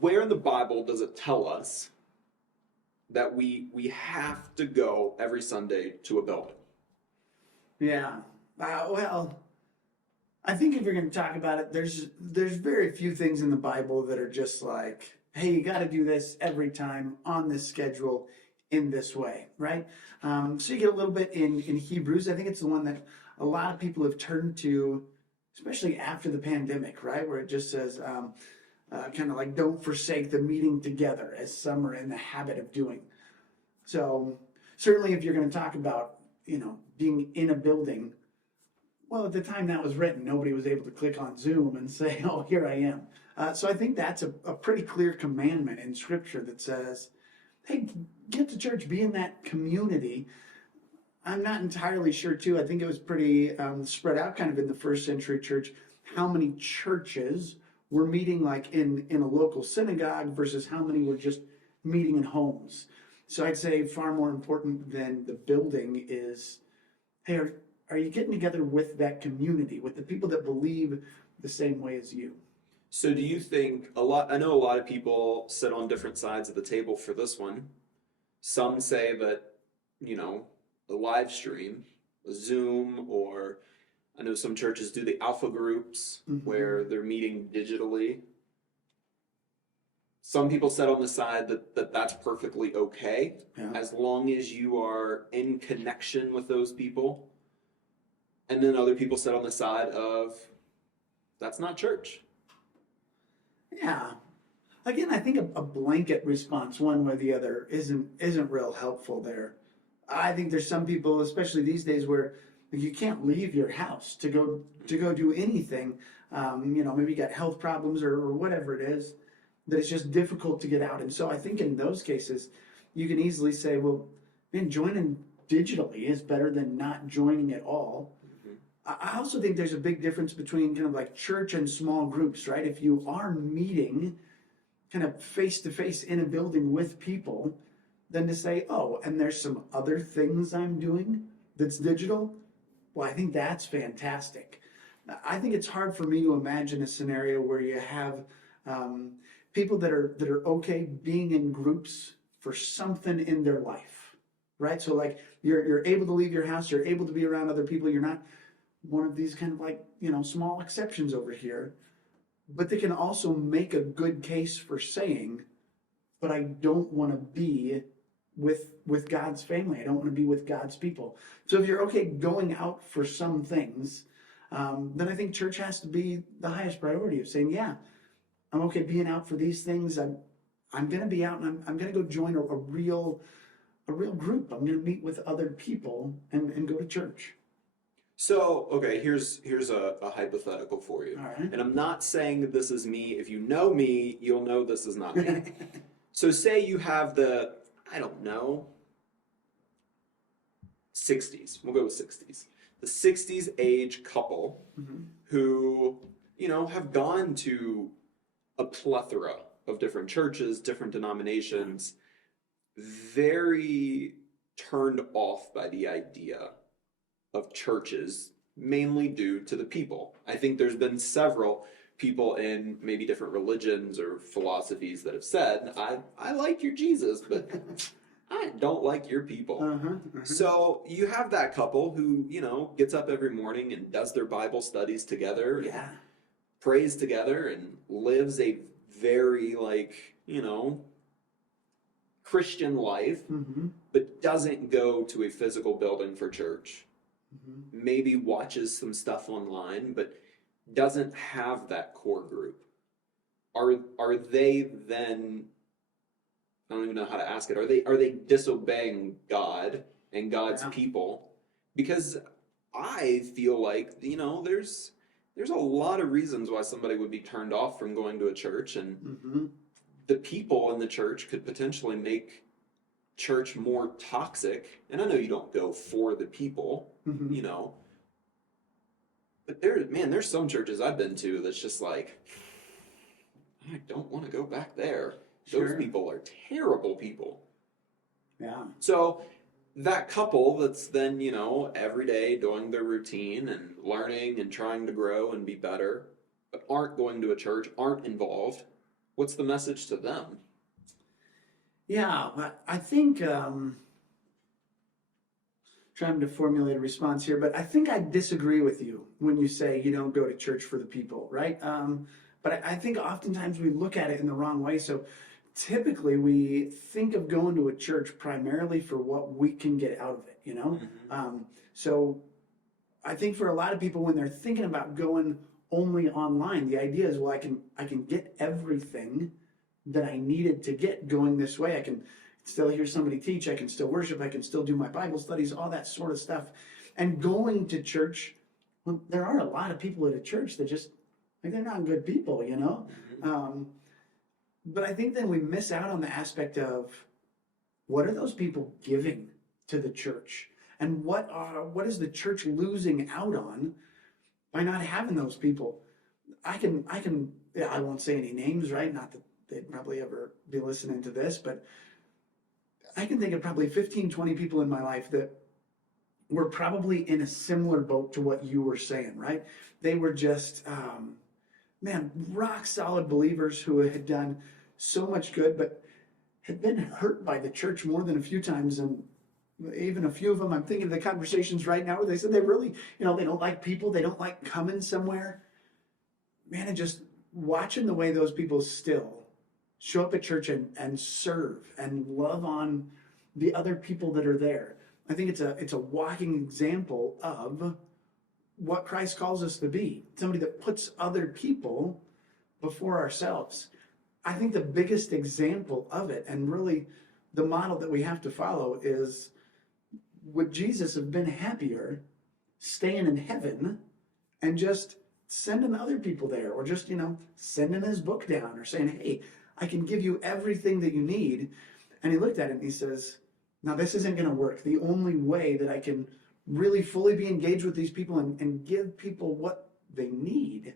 where in the Bible does it tell us that we have to go every Sunday to a building? Yeah. Well, I think if you're going to talk about it, there's very few things in the Bible that are just like, hey, you got to do this every time on this schedule in this way, right? So you get a little bit in Hebrews. I think it's the one that a lot of people have turned to, especially after the pandemic, right? Where it just says, kind of like, don't forsake the meeting together as some are in the habit of doing. So certainly if you're going to talk about, being in a building, well, at the time that was written, nobody was able to click on Zoom and say, oh, here I am. So I think that's a pretty clear commandment in Scripture that says, hey, get to church, be in that community. I'm not entirely sure, too. I think it was pretty spread out kind of in the first century church, how many churches were meeting like in a local synagogue versus how many were just meeting in homes. So I'd say far more important than the building is, hey, are you getting together with that community, with the people that believe the same way as you? So do you think I know a lot of people sit on different sides of the table for this one. Some say that, the live stream, Zoom, or I know some churches do the alpha groups where they're meeting digitally. Some people sit on the side that that's perfectly okay, as long as you are in connection with those people. And then other people sit on the side of that's not church. Yeah. Again, I think a blanket response one way or the other isn't real helpful there. I think there's some people, especially these days, where you can't leave your house to go do anything. Maybe you got health problems or whatever it is, that it's just difficult to get out. And so I think in those cases, you can easily say, well, man, joining digitally is better than not joining at all. I also think there's a big difference between kind of like church and small groups, right? If you are meeting kind of face to face in a building with people, then to say, oh, and there's some other things I'm doing that's digital, well, I think that's fantastic. I think it's hard for me to imagine a scenario where you have people that are okay being in groups for something in their life, right? So like you're able to leave your house, you're able to be around other people, you're not one of these kind of like, small exceptions over here, but they can also make a good case for saying, but I don't want to be with God's family. I don't want to be with God's people. So if you're okay going out for some things, then I think church has to be the highest priority of saying, yeah, I'm okay being out for these things. I'm going to be out and I'm going to go join a real group. I'm going to meet with other people and go to church. So, okay, here's a hypothetical for you. All right. And I'm not saying that this is me. If you know me, you'll know this is not me. So say you have the, I don't know, 60s. We'll go with 60s. The 60s age couple who, have gone to a plethora of different churches, different denominations, very turned off by the idea of churches, mainly due to the people. I think there's been several people in maybe different religions or philosophies that have said, I like your Jesus, but I don't like your people. So you have that couple who, gets up every morning and does their Bible studies together, and prays together, and lives a very Christian life, but doesn't go to a physical building for church. Maybe watches some stuff online, but doesn't have that core group. Are they then, I don't even know how to ask it, are they disobeying God and God's people? Because I feel like, there's a lot of reasons why somebody would be turned off from going to a church, and the people in the church could potentially make church more toxic. And I know you don't go for the people, but there's some churches I've been to that's just like, I don't want to go back there. Those people are terrible people. Yeah. So that couple that's then, every day doing their routine and learning and trying to grow and be better, but aren't going to a church, aren't involved, What's the message to them? Yeah, I think trying to formulate a response here, but I think I disagree with you when you say you don't go to church for the people, right? But I think oftentimes we look at it in the wrong way. So typically we think of going to a church primarily for what we can get out of it, you know? So I think for a lot of people, when they're thinking about going only online, the idea is, well, I can get everything that I needed to get going this way. I can still hear somebody teach, I can still worship, I can still do my Bible studies, all that sort of stuff. And going to church, well, there are a lot of people at a church that just, like, they're not good people, you know? But I think then we miss out on the aspect of, what are those people giving to the church? And what is the church losing out on by not having those people? I won't say any names, right? Not that they'd probably ever be listening to this, but I can think of probably 15, 20 people in my life that were probably in a similar boat to what you were saying, right? They were just, rock solid believers who had done so much good, but had been hurt by the church more than a few times. And even a few of them, I'm thinking of the conversations right now where they said they really, they don't like people, they don't like coming somewhere. Man, and just watching the way those people still show up at church and serve and love on the other people that are there. I think it's a walking example of what Christ calls us to be. Somebody that puts other people before ourselves. I think the biggest example of it, and really the model that we have to follow, is, would Jesus have been happier staying in heaven and just sending other people there, or just, sending his book down, or saying, hey, I can give you everything that you need? And he looked at it and he says, now this isn't going to work. The only way that I can really fully be engaged with these people and give people what they need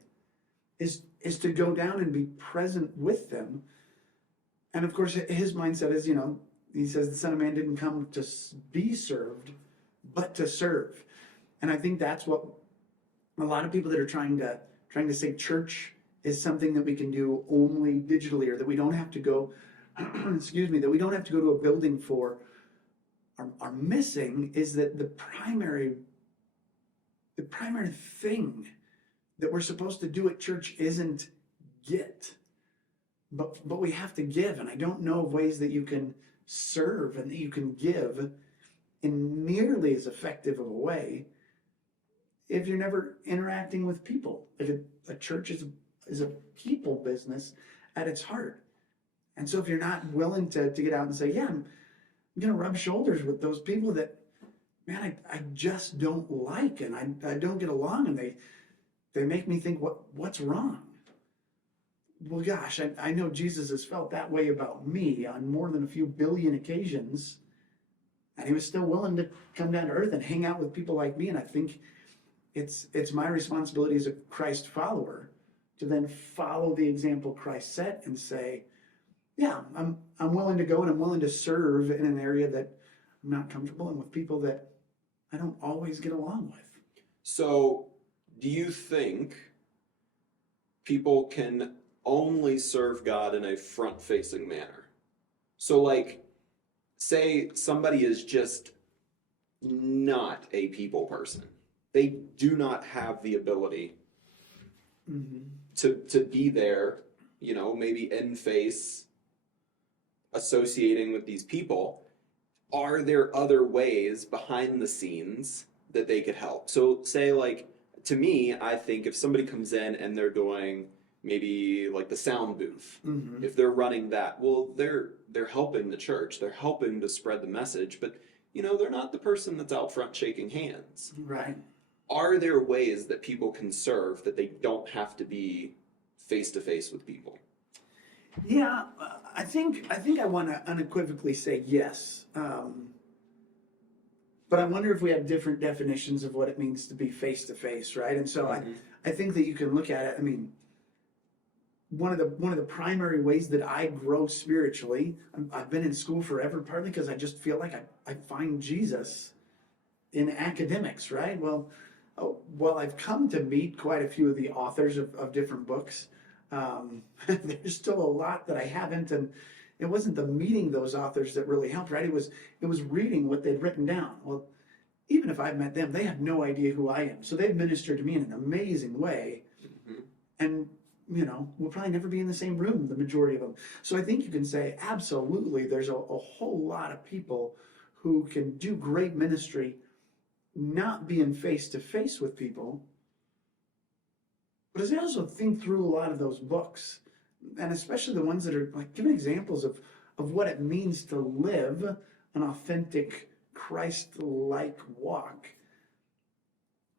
is to go down and be present with them. And of course, his mindset is, he says the Son of Man didn't come to be served, but to serve. And I think that's what a lot of people that are trying to say church is something that we can do only digitally, or that we don't have to go, that we don't have to go to a building for, are missing, is that the primary thing that we're supposed to do at church isn't get, but we have to give. And I don't know of ways that you can serve and that you can give in nearly as effective of a way if you're never interacting with people. If a church is a people business at its heart. And so if you're not willing to get out and say, yeah, I'm going to rub shoulders with those people that, man, I just don't like, and I don't get along, and they make me think, what's wrong? Well, gosh, I know Jesus has felt that way about me on more than a few billion occasions, and he was still willing to come down to earth and hang out with people like me. And I think it's my responsibility as a Christ follower to then follow the example Christ set and say, yeah, I'm willing to go, and I'm willing to serve in an area that I'm not comfortable in, with people that I don't always get along with. So, do you think people can only serve God in a front-facing manner? So, like, say somebody is just not a people person. They do not have the ability to be there, maybe in face, associating with these people. Are there other ways behind the scenes that they could help? So say, like, to me, I think if somebody comes in and they're doing maybe like the sound booth, if they're running that, well, they're helping the church, they're helping to spread the message, but they're not the person that's out front shaking hands. Right. Are there ways that people can serve that they don't have to be face to face with people? Yeah, I think I want to unequivocally say yes. But I wonder if we have different definitions of what it means to be face to face, right? And so I think that you can look at it. I mean, one of the primary ways that I grow spiritually, I've been in school forever, partly because I just feel like I find Jesus in academics, right? Well, I've come to meet quite a few of the authors of different books. There's still a lot that I haven't, and it wasn't the meeting those authors that really helped, right? It was reading what they'd written down. Well, even if I've met them, they have no idea who I am. So they've ministered to me in an amazing way. Mm-hmm. And, we'll probably never be in the same room, the majority of them. So I think you can say, absolutely, there's a whole lot of people who can do great ministry, not being face to face with people. But as I also think through a lot of those books, and especially the ones that are like giving examples of what it means to live an authentic Christ-like walk,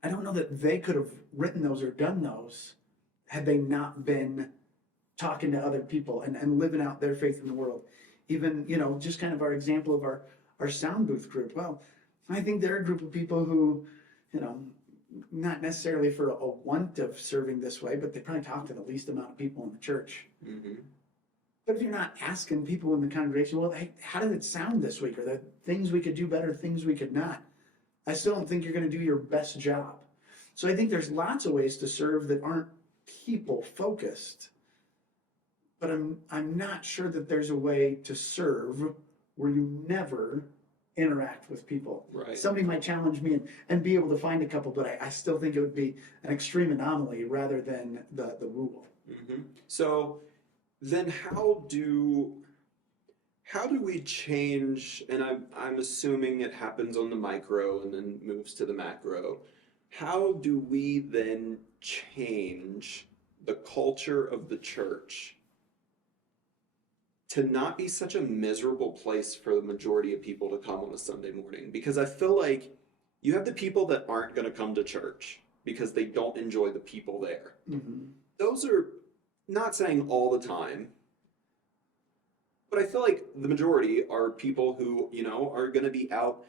I don't know that they could have written those or done those had they not been talking to other people and living out their faith in the world. Even, just kind of our example of our sound booth group. Well, I think they're a group of people who, not necessarily for a want of serving this way, but they probably talk to the least amount of people in the church. Mm-hmm. But if you're not asking people in the congregation, well, hey, how did it sound this week? Are there things we could do better, things we could not? I still don't think you're going to do your best job. So I think there's lots of ways to serve that aren't people focused. But I'm not sure that there's a way to serve where you never interact with people. Right. Somebody might challenge me and be able to find a couple, but I still think it would be an extreme anomaly rather than the rule. Mm-hmm. So then how do we change, and I'm assuming it happens on the micro and then moves to the macro, how do we then change the culture of the church to not be such a miserable place for the majority of people to come on a Sunday morning? Because I feel like you have the people that aren't going to come to church because they don't enjoy the people there. Mm-hmm. Those are, not saying all the time, but I feel like the majority are people who, are going to be out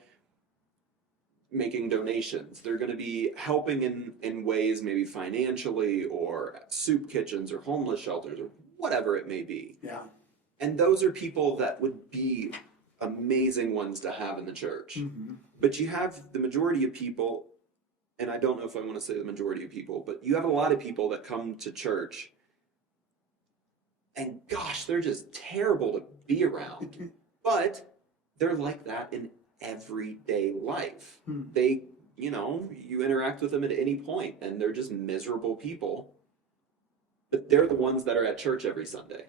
making donations. They're going to be helping in ways maybe financially or at soup kitchens or homeless shelters or whatever it may be. Yeah. And those are people that would be amazing ones to have in the church. Mm-hmm. But you have the majority of people, and I don't know if I want to say the majority of people, but you have a lot of people that come to church and gosh, they're just terrible to be around. But they're like that in everyday life. They, you interact with them at any point and they're just miserable people. But they're the ones that are at church every Sunday.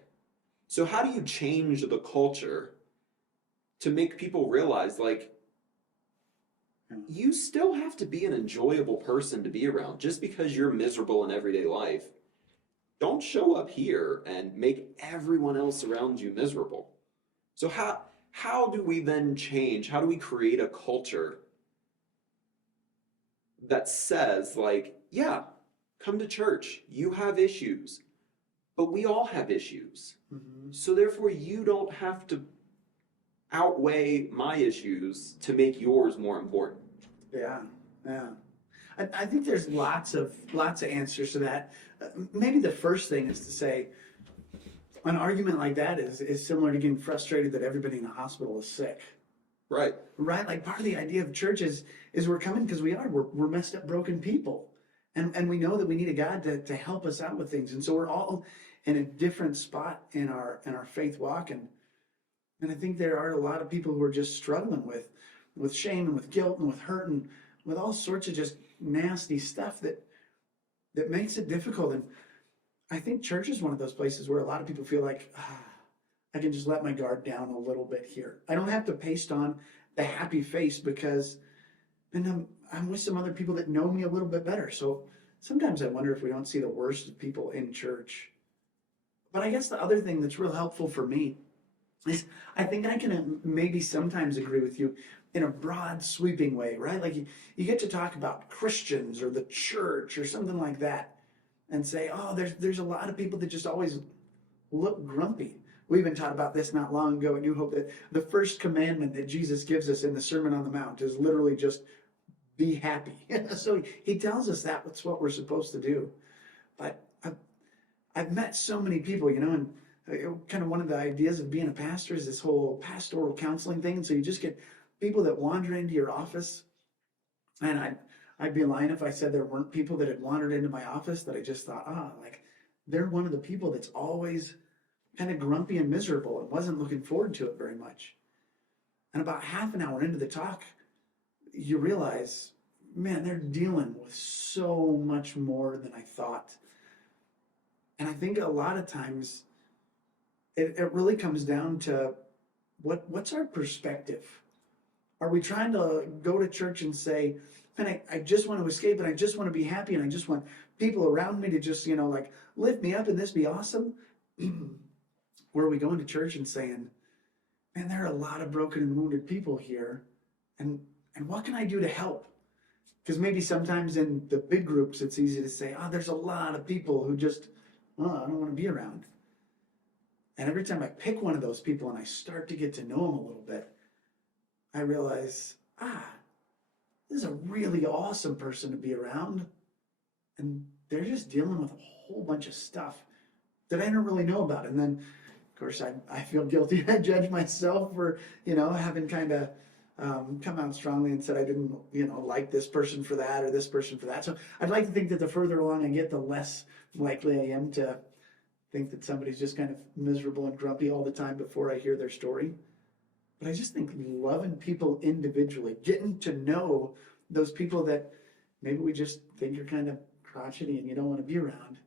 So how do you change the culture to make people realize, like, you still have to be an enjoyable person to be around. Just because you're miserable in everyday life, don't show up here and make everyone else around you miserable. So how do we then change? How do we create a culture that says, like, yeah, come to church. You have issues, but we all have issues. Mm-hmm. So therefore, you don't have to outweigh my issues to make yours more important. Yeah. I think there's lots of answers to that. Maybe the first thing is to say, an argument like that is similar to getting frustrated that everybody in the hospital is sick. Right. Right? Like part of the idea of church is we're coming because we're messed up, broken people. And we know that we need a God to help us out with things. And so we're all in a different spot in our faith walk. And I think there are a lot of people who are just struggling with shame and with guilt and with hurt and with all sorts of just nasty stuff that makes it difficult. And I think church is one of those places where a lot of people feel like, I can just let my guard down a little bit here. I don't have to paste on the happy face because I'm with some other people that know me a little bit better. So sometimes I wonder if we don't see the worst of people in church. But I guess the other thing that's real helpful for me is I think I can maybe sometimes agree with you in a broad, sweeping way, right? Like you get to talk about Christians or the church or something like that and say, oh, there's a lot of people that just always look grumpy. We even taught about this not long ago at New Hope, that the first commandment that Jesus gives us in the Sermon on the Mount is literally just be happy. So he tells us that's what we're supposed to do. But I've met so many people, and kind of one of the ideas of being a pastor is this whole pastoral counseling thing. And so you just get people that wander into your office. And I'd be lying if I said there weren't people that had wandered into my office that I just thought, like they're one of the people that's always kind of grumpy and miserable and wasn't looking forward to it very much. And about half an hour into the talk, you realize, man, they're dealing with so much more than I thought. And I think a lot of times it really comes down to what's our perspective? Are we trying to go to church and say, man, I just want to escape and I just want to be happy and I just want people around me to just, like lift me up and this be awesome? Or are we going to church and saying, man, there are a lot of broken and wounded people here, and what can I do to help? Because maybe sometimes in the big groups, it's easy to say, oh, there's a lot of people who just, oh, I don't want to be around. And every time I pick one of those people and I start to get to know them a little bit, I realize, this is a really awesome person to be around. And they're just dealing with a whole bunch of stuff that I don't really know about. And then, of course, I feel guilty. I judge myself for, having kind of come out strongly and said I didn't, like this person for that or this person for that. So I'd like to think that the further along I get, the less likely I am to think that somebody's just kind of miserable and grumpy all the time before I hear their story. But I just think loving people individually, getting to know those people that maybe we just think you're kind of crotchety and you don't want to be around,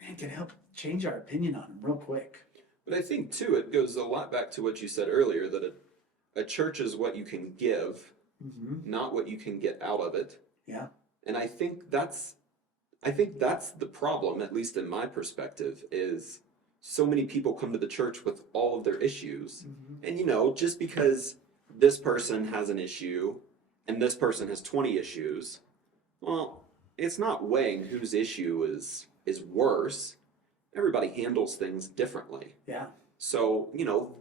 man, can help change our opinion on them real quick. But I think, too, it goes a lot back to what you said earlier, that a church is what you can give, not what you can get out of it. Yeah. And I think that's the problem, at least in my perspective, is so many people come to the church with all of their issues. And, just because this person has an issue and this person has 20 issues, well, it's not weighing whose issue is worse. Everybody handles things differently. Yeah. So,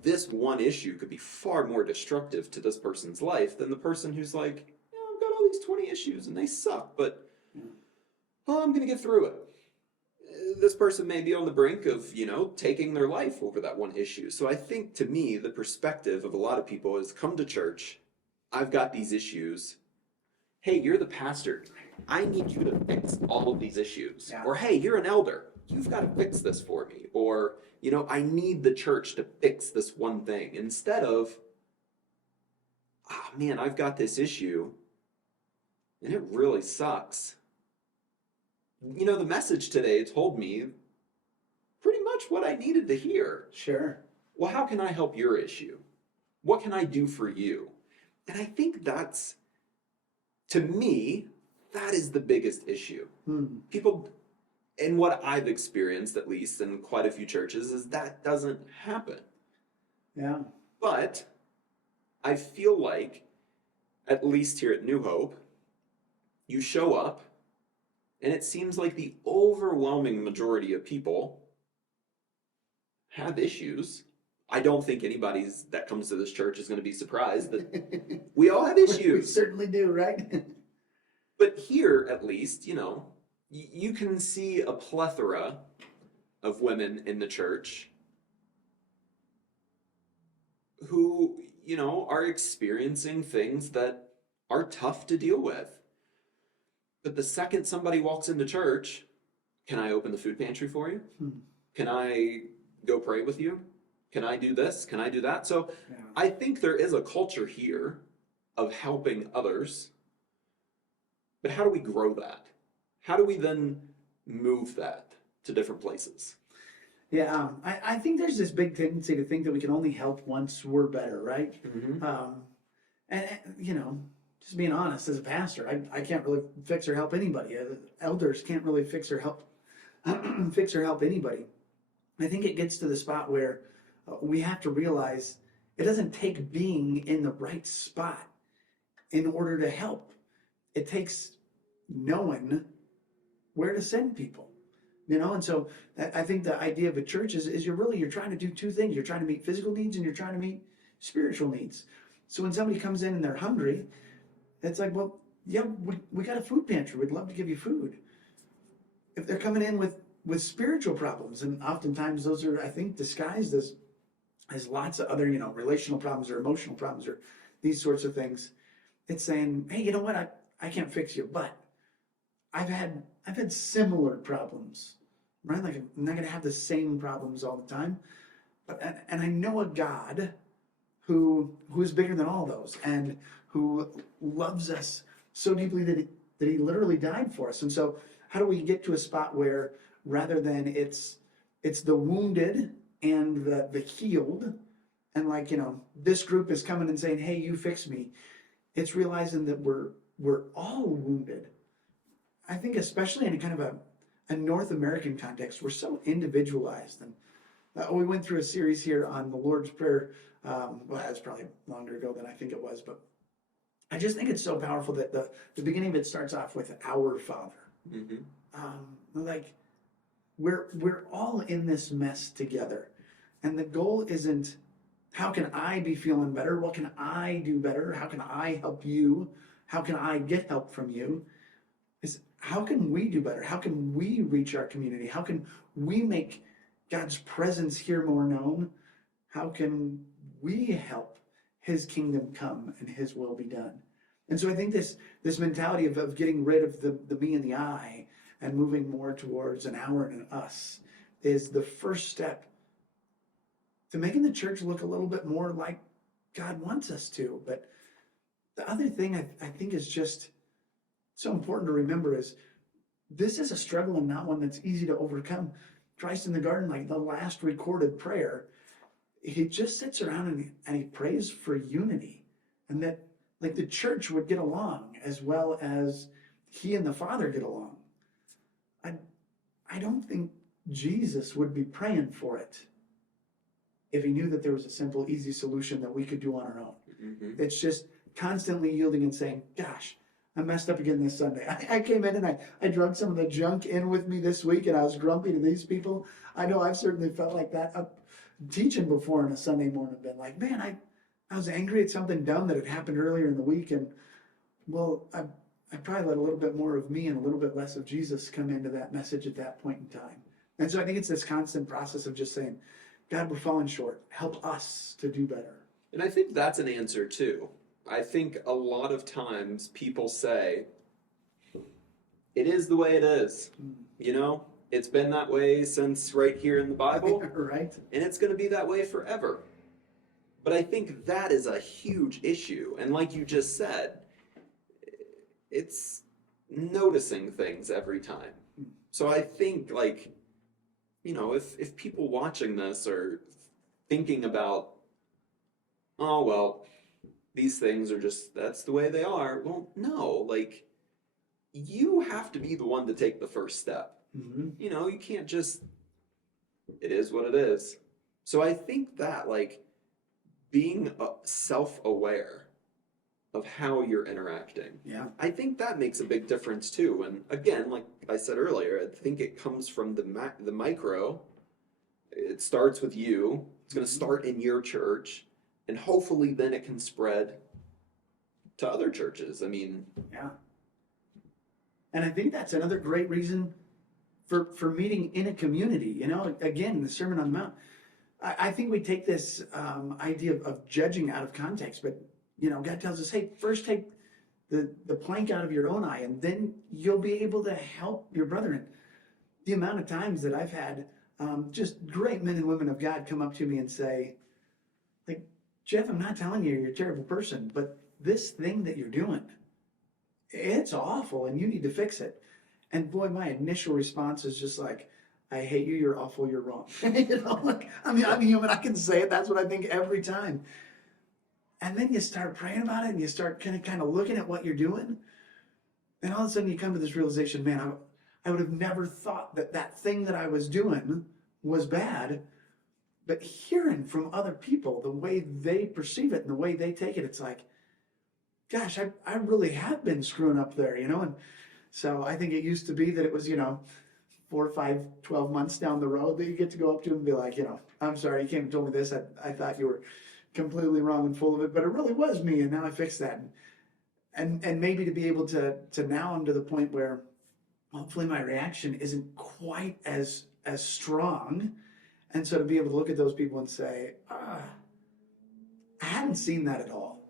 this one issue could be far more destructive to this person's life than the person who's like, I've got all these 20 issues and they suck, but I'm going to get through it. This person may be on the brink of, taking their life over that one issue. So I think, to me, the perspective of a lot of people is come to church. I've got these issues. Hey, you're the pastor. I need you to fix all of these issues. Yeah. Or, hey, you're an elder. You've got to fix this for me. Or, I need the church to fix this one thing. Instead of, man, I've got this issue and it really sucks. The message today told me pretty much what I needed to hear. Sure. Well, how can I help your issue? What can I do for you? And I think that's, to me, that is the biggest issue. People, and what I've experienced, at least in quite a few churches, is that doesn't happen. Yeah. But I feel like, at least here at New Hope, you show up, and it seems like the overwhelming majority of people have issues. I don't think anybody that comes to this church is going to be surprised that we all have issues. We certainly do, right? But here, at least, you can see a plethora of women in the church who, are experiencing things that are tough to deal with. But the second somebody walks into church, can I open the food pantry for you? Can I go pray with you? Can I do this? Can I do that? So yeah. I think there is a culture here of helping others. But how do we grow that? How do we then move that to different places? Yeah, I think there's this big tendency to think that we can only help once we're better, right? And just being honest, as a pastor, I can't really fix or help anybody. Elders can't really fix or help anybody. I think it gets to the spot where we have to realize it doesn't take being in the right spot in order to help. It takes knowing where to send people, and so I think the idea of a church is you're trying to do two things. You're trying to meet physical needs and you're trying to meet spiritual needs. So when somebody comes in and they're hungry, it's like, well, yeah, we got a food pantry. We'd love to give you food. If they're coming in with spiritual problems, and oftentimes those are, I think, disguised as lots of other, relational problems or emotional problems or these sorts of things. It's saying, hey, you know what? I can't fix you, but I've had similar problems right? Like I'm not going to have the same problems all the time. But and I know a God who is bigger than all those and who loves us so deeply that he literally died for us. And so how do we get to a spot where rather than it's the wounded and the healed, and like, this group is coming and saying, hey, you fix me. It's realizing that we're all wounded. I think especially in a kind of a North American context, we're so individualized. And we went through a series here on the Lord's Prayer. Well, that's probably longer ago than I think it was, but I just think it's so powerful that the beginning of it starts off with our Father. Like we're all in this mess together, and the goal isn't how can I be feeling better? What can I do better? How can I help you? How can I get help from you? Is how can we do better? How can we reach our community? How can we make God's presence here more known? How can we help his kingdom come and his will be done? And so I think this mentality of getting rid of the me and the I and moving more towards an our and an us is the first step to making the church look a little bit more like God wants us to. But the other thing I think is just so important to remember is this is a struggle and not one that's easy to overcome. Christ in the garden, like the last recorded prayer, he just sits around and he prays for unity, and that like the church would get along as well as he and the Father get along. I don't think Jesus would be praying for it if he knew that there was a simple, easy solution that we could do on our own. It's just constantly yielding and saying, gosh, I messed up again this Sunday. I came in and I drugged some of the junk in with me this week, and I was grumpy to these people. I know I've certainly felt like that teaching before on a Sunday morning, been like, man, I was angry at something dumb that had happened earlier in the week, and well, I probably let a little bit more of me and a little bit less of Jesus come into that message at that point in time. And so I think it's this constant process of just saying, God, we're falling short. Help us to do better. And I think that's an answer too. I think a lot of times people say, it is the way it is. It's been that way since right here in the Bible. Right. And it's going to be that way forever. But I think that is a huge issue. And like you just said, it's noticing things every time. So I think if people watching this are thinking about, oh, well, these things are just, that's the way they are. Well, no, you have to be the one to take the first step. You can't just, it is what it is. So I think that being self-aware of how you're interacting. Yeah. I think that makes a big difference too. And again, like I said earlier, I think it comes from the micro. It starts with you. It's going to start in your church, and hopefully then it can spread to other churches. Yeah. And I think that's another great reason for meeting in a community. Again, the Sermon on the Mount. I think we take this idea of judging out of context, but God tells us, hey, first take the plank out of your own eye, and then you'll be able to help your brother. And the amount of times that I've had just great men and women of God come up to me and say, Jeff, I'm not telling you you're a terrible person, but this thing that you're doing, it's awful and you need to fix it. And boy, my initial response is just I hate you, you're awful, you're wrong. I'm human, I can say it. That's what I think every time. And then you start praying about it and you start kind of looking at what you're doing. And all of a sudden you come to this realization, man, I would have never thought that thing that I was doing was bad. But hearing from other people, the way they perceive it and the way they take it, it's gosh, I really have been screwing up there, And so I think it used to be that it was, 4, 5, 12 months down the road that you get to go up to him and be like, I'm sorry, you came and told me this. I thought you were completely wrong and full of it, but it really was me, and now I fixed that. And maybe to be able to now I'm to the point where hopefully my reaction isn't quite as strong. And so to be able to look at those people and say, I hadn't seen that at all.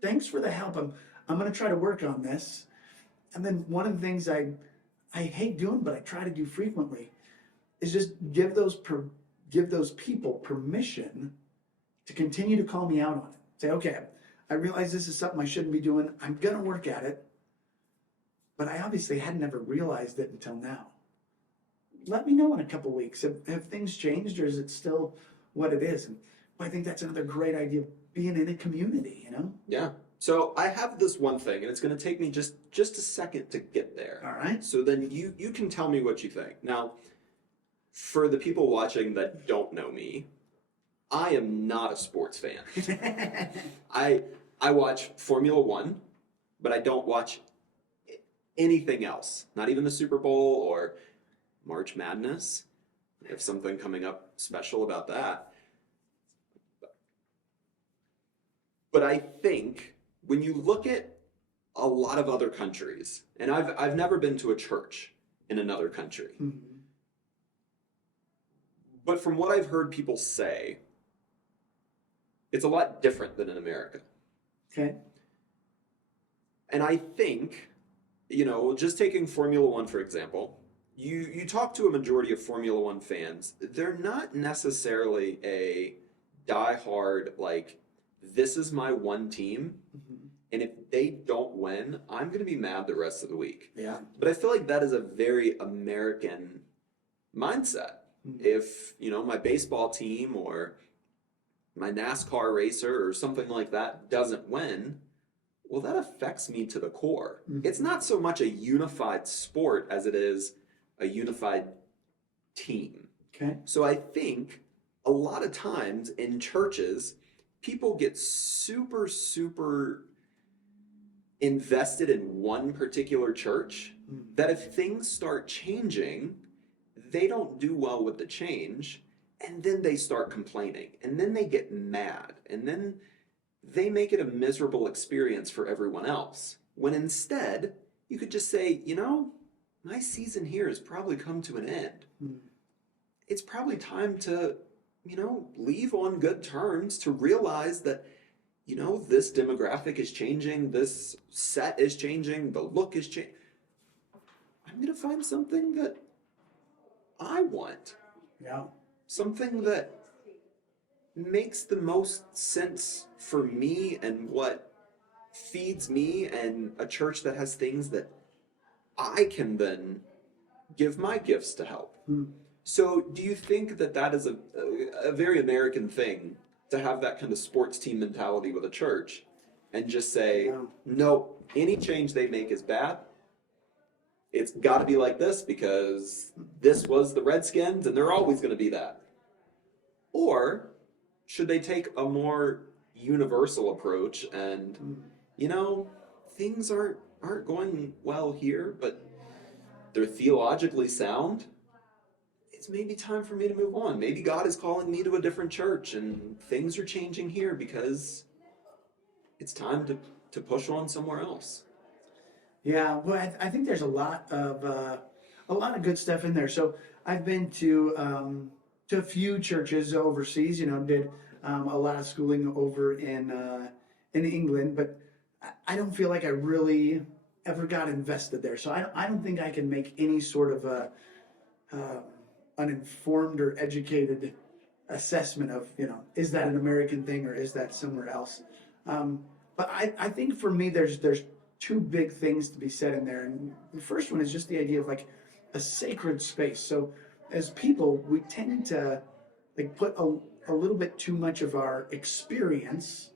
Thanks for the help. I'm going to try to work on this. And then one of the things I hate doing, but I try to do frequently, is just give those people permission to continue to call me out on it. Say, okay, I realize this is something I shouldn't be doing. I'm gonna work at it, but I obviously had never realized it until now. Let me know in a couple weeks. Have things changed, or is it still what it is? And I think that's another great idea of being in a community, you know? Yeah. So I have this one thing, and it's going to take me just a second to get there. All right. So then you can tell me what you think. Now, for the people watching that don't know me, I am not a sports fan. I watch Formula One, but I don't watch anything else. Not even the Super Bowl or March Madness. I have something coming up special about that. But I think when you look at a lot of other countries, and I've never been to a church in another country, but from what I've heard people say, it's a lot different than in America. Okay. And I think, just taking Formula One, for example, you talk to a majority of Formula One fans, they're not necessarily a diehard, like, this is my one team, and if they don't win, I'm going to be mad the rest of the week. Yeah. But I feel like that is a very American mindset. If, my baseball team or my NASCAR racer or something like that doesn't win, well, that affects me to the core. It's not so much a unified sport as it is a unified team. Okay. So I think a lot of times in churches, people get super, super invested in one particular church that if things start changing, they don't do well with the change, and then they start complaining, and then they get mad, and then they make it a miserable experience for everyone else. When instead, you could just say, my season here has probably come to an end. It's probably time to, leave on good terms, to realize that, this demographic is changing, this set is changing, the look is changing. I'm going to find something that I want. Yeah. Something that makes the most sense for me and what feeds me, and a church that has things that I can then give my gifts to help. So do you think that is a very American thing, to have that kind of sports team mentality with a church and just say, no, any change they make is bad. It's got to be like this because this was the Redskins and they're always going to be that? Or should they take a more universal approach and, things aren't going well here, but they're theologically sound? It's maybe time for me to move on. Maybe God is calling me to a different church and things are changing here because it's time to push on somewhere else. Yeah, well, I think there's a lot of good stuff in there. So I've been to a few churches overseas. Did a lot of schooling over in England, but I don't feel like I really ever got invested there. So I don't think I can make any sort of an informed or educated assessment of is that an American thing or is that somewhere else. But I think for me there's two big things to be said in there. And the first one is just the idea of like a sacred space. So as people, we tend to put a little bit too much of our experience,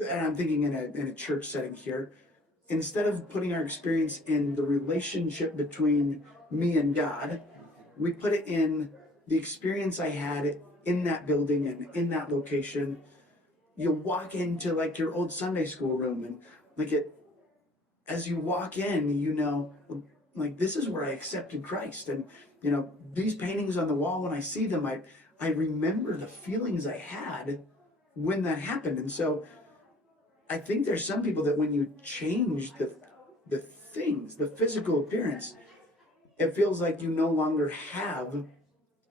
and I'm thinking in a church setting here, instead of putting our experience in the relationship between me and God, we put it in the experience I had in that building and in that location. You walk into your old Sunday school room, and as you walk in, this is where I accepted Christ. And, these paintings on the wall, when I see them, I remember the feelings I had when that happened. And so I think there's some people that when you change the things, the physical appearance, it feels like you no longer have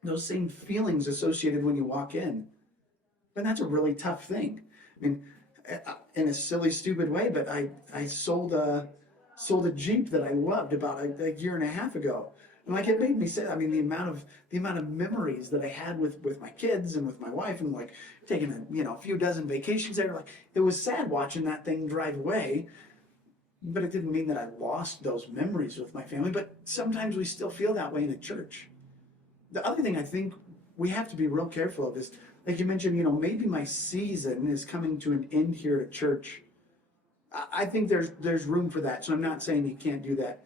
those same feelings associated when you walk in. But that's a really tough thing. I mean, in a silly, stupid way, but I sold sold a Jeep that I loved about a year and a half ago. And like it made me sad. I mean, the amount of memories that I had with my kids and with my wife, and like taking a few dozen vacations there. Like it was sad watching that thing drive away, but it didn't mean that I lost those memories with my family. But sometimes we still feel that way in a church. The other thing I think we have to be real careful of is, like you mentioned, maybe my season is coming to an end here at church. I think there's room for that. So I'm not saying you can't do that.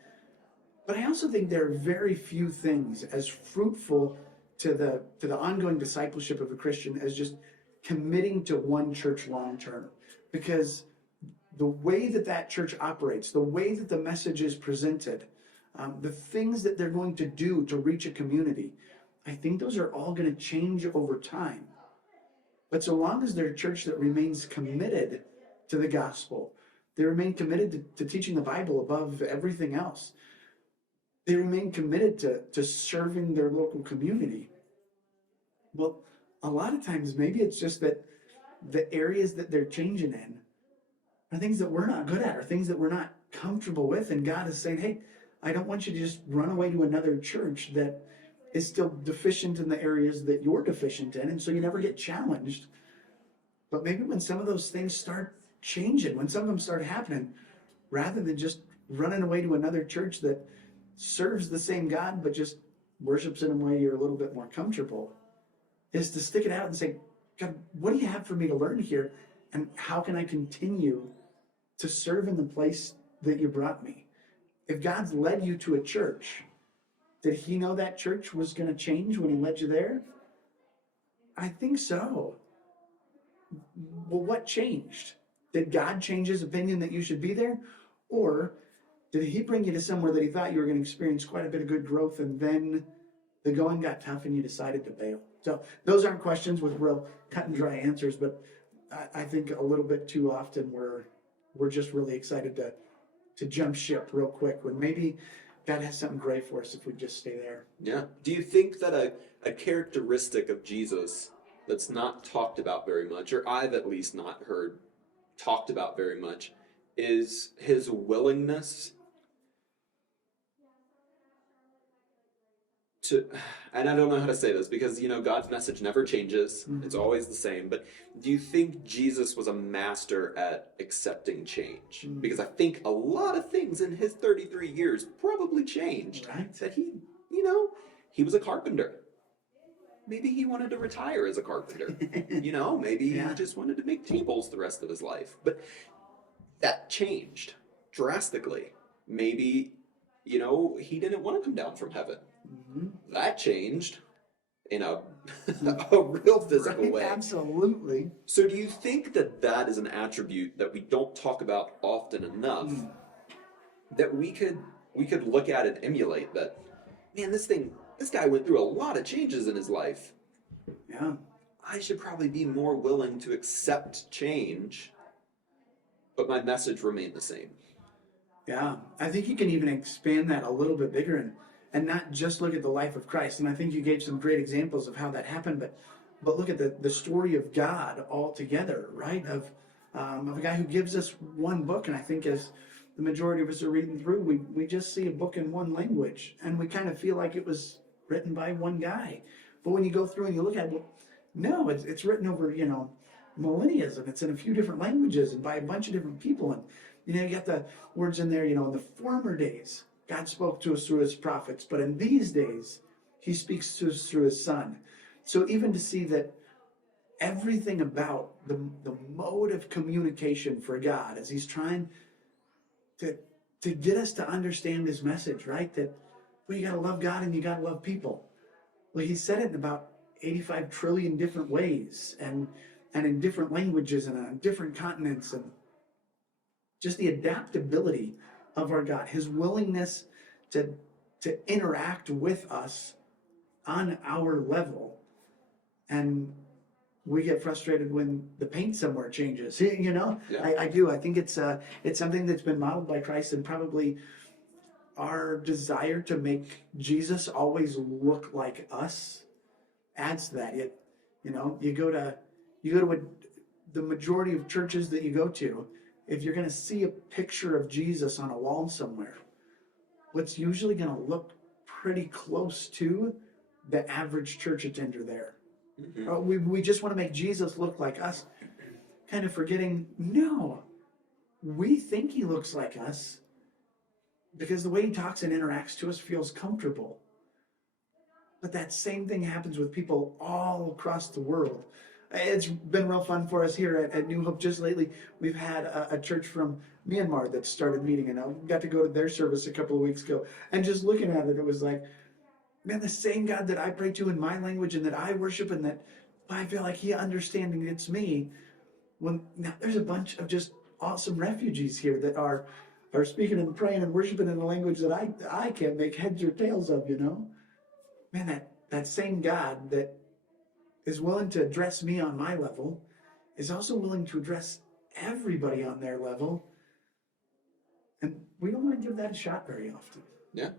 But I also think there are very few things as fruitful to the ongoing discipleship of a Christian as just committing to one church long term. Because the way that church operates, the way that the message is presented, the things that they're going to do to reach a community, I think those are all going to change over time. But so long as they're a church that remains committed to the gospel, they remain committed to teaching the Bible above everything else, they remain committed to serving their local community. Well, a lot of times maybe it's just that the areas that they're changing in are things that we're not good at, or things that we're not comfortable with. And God is saying, hey, I don't want you to just run away to another church that is still deficient in the areas that you're deficient in. And so you never get challenged. But maybe when some of those things start changing, when some of them start happening, rather than just running away to another church that serves the same God, but just worships in a way you're a little bit more comfortable, is to stick it out and say, God, what do you have for me to learn here? And how can I continue to serve in the place that you brought me? If God's led you to a church, did he know that church was going to change when he led you there? I think so. Well, what changed? Did God change his opinion that you should be there? Or did he bring you to somewhere that he thought you were going to experience quite a bit of good growth, and then the going got tough and you decided to bail? So those aren't questions with real cut and dry answers, but I think a little bit too often we're just really excited to jump ship real quick when maybe God has something great for us if we just stay there. Yeah. Do you think that a characteristic of Jesus that's not talked about very much, or I've at least not heard talked about very much, is his willingness to, and I don't know how to say this because, God's message never changes. Mm-hmm. It's always the same. But do you think Jesus was a master at accepting change? Mm-hmm. Because I think a lot of things in his 33 years probably changed. Right. That he was a carpenter. Maybe he wanted to retire as a carpenter. Maybe he just wanted to make tables the rest of his life. But that changed drastically. Maybe, he didn't want to come down from heaven. Mm-hmm. That changed in a real physical way. Absolutely. So do you think that is an attribute that we don't talk about often enough, that we could look at and emulate? That, man, this guy went through a lot of changes in his life. Yeah. I should probably be more willing to accept change, but my message remained the same. Yeah. I think you can even expand that a little bit bigger and not just look at the life of Christ. And I think you gave some great examples of how that happened, but look at the story of God altogether, right? Of a guy who gives us one book. And I think as the majority of us are reading through, we just see a book in one language, and we kind of feel like it was written by one guy. But when you go through and you look at it, no, it's written over, millennia, and it's in a few different languages and by a bunch of different people. And, you got the words in there, in the former days, God spoke to us through his prophets, but in these days, he speaks to us through his son. So even to see that everything about the mode of communication for God, as he's trying to get us to understand his message, right? That, well, you got to love God and you got to love people. Well, he said it in about 85 trillion different ways and in different languages and on different continents, and just the adaptability of our God, his willingness to interact with us on our level. And we get frustrated when the paint somewhere changes, Yeah. I do. I think it's something that's been modeled by Christ, and probably our desire to make Jesus always look like us adds to that. You go to the majority of churches that you go to, if you're going to see a picture of Jesus on a wall somewhere, what's usually going to look pretty close to the average church attender there. We just want to make Jesus look like us, kind of forgetting, no, we think he looks like us because the way he talks and interacts to us feels comfortable. But that same thing happens with people all across the world. It's been real fun for us here at New Hope. Just lately, we've had a church from Myanmar that started meeting, and I got to go to their service a couple of weeks ago. And just looking at it, it was like, man, the same God that I pray to in my language and that I worship and that I feel like he understands and gets me. When now there's a bunch of just awesome refugees here that are speaking and praying and worshiping in a language that I can't make heads or tails of, you know? Man, that same God that is willing to address me on my level is also willing to address everybody on their level. And we don't want to give that a shot very often. Yeah.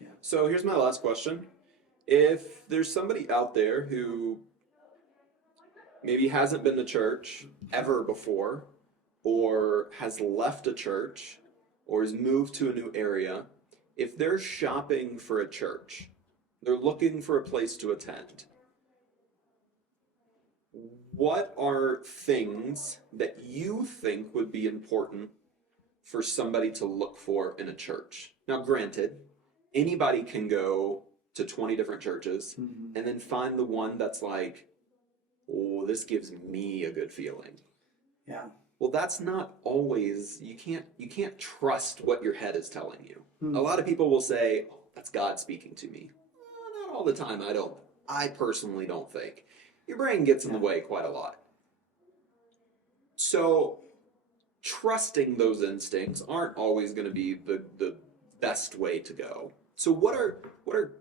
Yeah. So here's my last question. If there's somebody out there who maybe hasn't been to church ever before, or has left a church, or has moved to a new area, if they're shopping for a church, they're looking for a place to attend, what are things that you think would be important for somebody to look for in a church? Now, granted, anybody can go to 20 different churches and then find the one that's like, oh, this gives me a good feeling. Yeah. Well, that's not always, you can't trust what your head is telling you. A lot of people will say, oh, that's God speaking to me. Not all the time, I personally don't think. Your brain gets in the way quite a lot. So trusting those instincts aren't always going to be the best way to go. So what are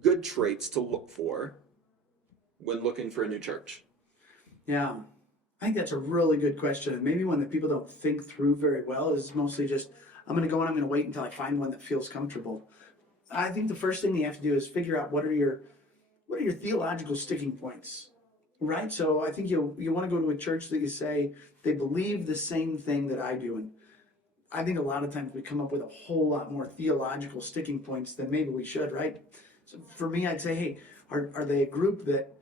good traits to look for when looking for a new church? Yeah, I think that's a really good question. And maybe one that people don't think through very well is mostly just, I'm going to go and I'm going to wait until I find one that feels comfortable. I think the first thing you have to do is figure out what are your theological sticking points, right? So I think you want to go to a church that you say they believe the same thing that I do. And I think a lot of times we come up with a whole lot more theological sticking points than maybe we should, right? So for me, I'd say, hey, are they a group that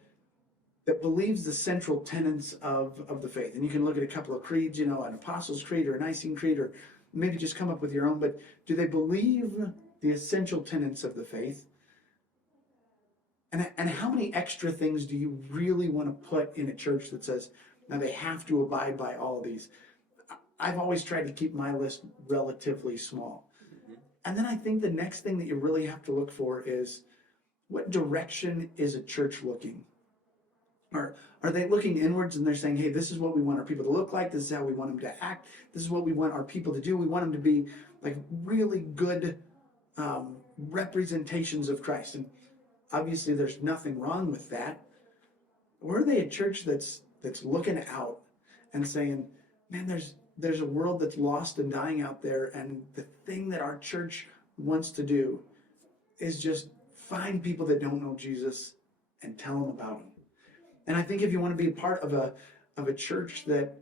believes the central tenets of the faith? And you can look at a couple of creeds, you know, an Apostles' Creed or a Nicene Creed, or maybe just come up with your own. But do they believe the essential tenets of the faith? And how many extra things do you really want to put in a church that says, now they have to abide by all of these? I've always tried to keep my list relatively small. And then I think the next thing that you really have to look for is, what direction is a church looking? Or are they looking inwards and they're saying, hey, this is what we want our people to look like. This is how we want them to act. This is what we want our people to do. We want them to be like really good representations of Christ. And obviously there's nothing wrong with that. Or are they a church that's looking out and saying, man, there's a world that's lost and dying out there, and the thing that our church wants to do is just find people that don't know Jesus and tell them about him. And I think if you want to be a part of a church that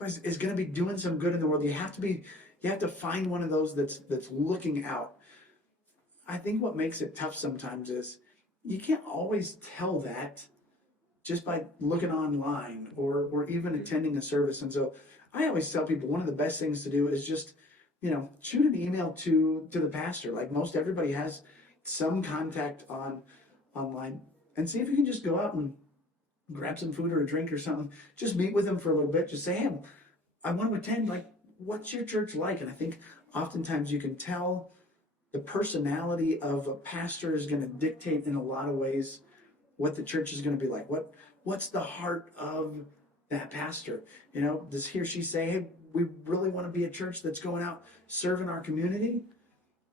is going to be doing some good in the world, you have to find one of those that's looking out. I think what makes it tough sometimes is you can't always tell that just by looking online or even attending a service. And so I always tell people one of the best things to do is just, shoot an email to the pastor. Like most everybody has some contact online, and see if you can just go out and grab some food or a drink or something. Just meet with them for a little bit. Just say, hey, I want to attend. Like, what's your church like? And I think oftentimes you can tell the personality of a pastor is going to dictate in a lot of ways what the church is going to be like. What's the heart of that pastor? Does he or she say, hey, we really want to be a church that's going out serving our community?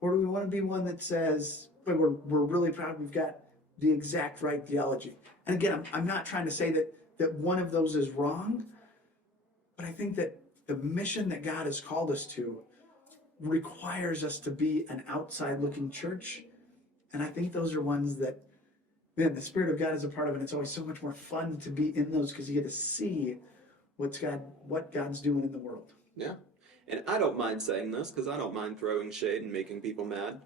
Or do we want to be one that says, but we're really proud we've got the exact right theology? And again, I'm not trying to say that one of those is wrong, but I think that the mission that God has called us to requires us to be an outside-looking church. And I think those are ones that, man, the Spirit of God is a part of it. It's always so much more fun to be in those because you get to see what God's doing in the world. Yeah. And I don't mind saying this because I don't mind throwing shade and making people mad.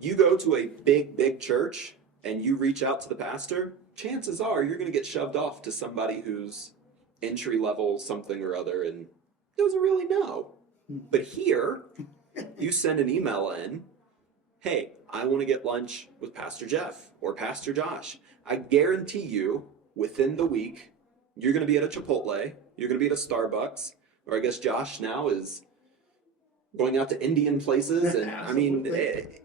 You go to a big church and you reach out to the pastor, chances are you're going to get shoved off to somebody who's entry level something or other and doesn't really know. But here, you send an email in, hey, I want to get lunch with Pastor Jeff or Pastor Josh. I guarantee you, within the week, you're going to be at a Chipotle, you're going to be at a Starbucks, or I guess Josh now is going out to Indian places, and I mean,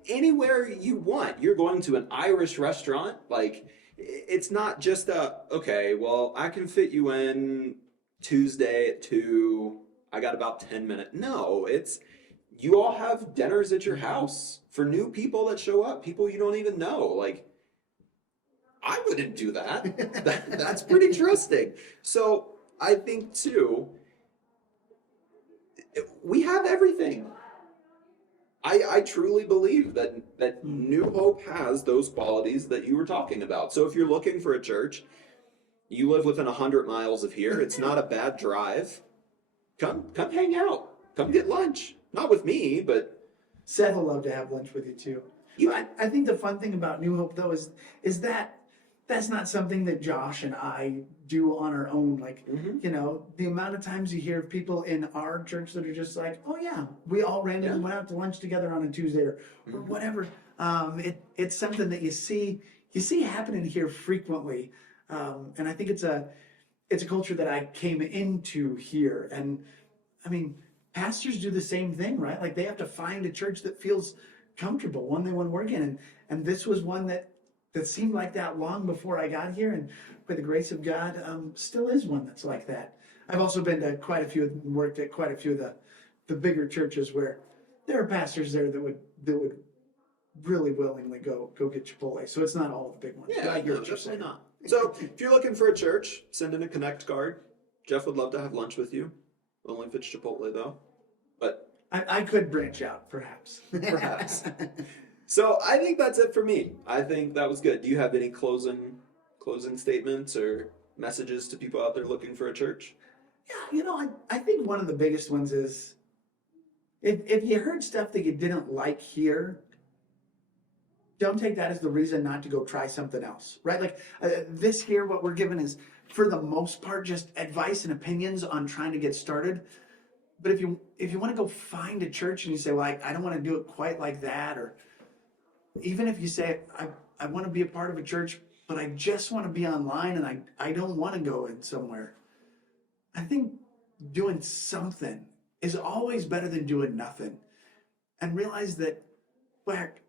anywhere you want. You're going to an Irish restaurant. Like, it's not just okay, well, I can fit you in Tuesday at 2, I got about 10 minutes. No, it's, you all have dinners at your house for new people that show up, people you don't even know. Like, I wouldn't do that. That's pretty trusting. So I think too, we have everything. I truly believe that New Hope has those qualities that you were talking about. So if you're looking for a church, you live within 100 miles of here, it's not a bad drive. Come hang out. Come get lunch. Not with me, but Seth will love to have lunch with you too. I think the fun thing about New Hope though is that that's not something that Josh and I do on our own. Like, you know, the amount of times you hear people in our church that are just like, oh yeah, we all randomly went out to lunch together on a Tuesday or whatever. It's something that you see happening here frequently. And I think it's a culture that I came into here. And I mean, pastors do the same thing, right? Like they have to find a church that feels comfortable, one they want to work in. And this was one that seemed like that long before I got here, and by the grace of God, still is one that's like that. I've also been to worked at quite a few of the bigger churches where there are pastors there that would really willingly go get Chipotle. So it's not all the big ones. Yeah, no, definitely not. So if you're looking for a church, send in a Connect card. Jeff would love to have lunch with you. Only if it's Chipotle though. But I could branch out, perhaps. Perhaps. So I think that's it for me. I think that was good. Do you have any closing statements or messages to people out there looking for a church? Yeah, you know, I think one of the biggest ones is if you heard stuff that you didn't like here, don't take that as the reason not to go try something else, right? Like this here, what we're given is, for the most part, just advice and opinions on trying to get started. But if you want to go find a church and you say, well, I don't want to do it quite like that, or even if you say, I want to be a part of a church, but I just want to be online and I don't want to go in somewhere. I think doing something is always better than doing nothing. And realize that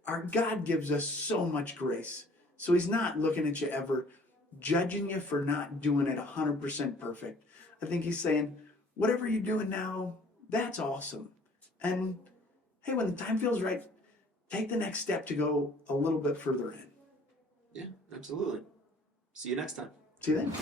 our God gives us so much grace. So he's not looking at you ever, judging you for not doing it 100% perfect. I think he's saying, whatever you're doing now, that's awesome. And hey, when the time feels right, take the next step to go a little bit further in. Yeah, absolutely. See you next time. See you then.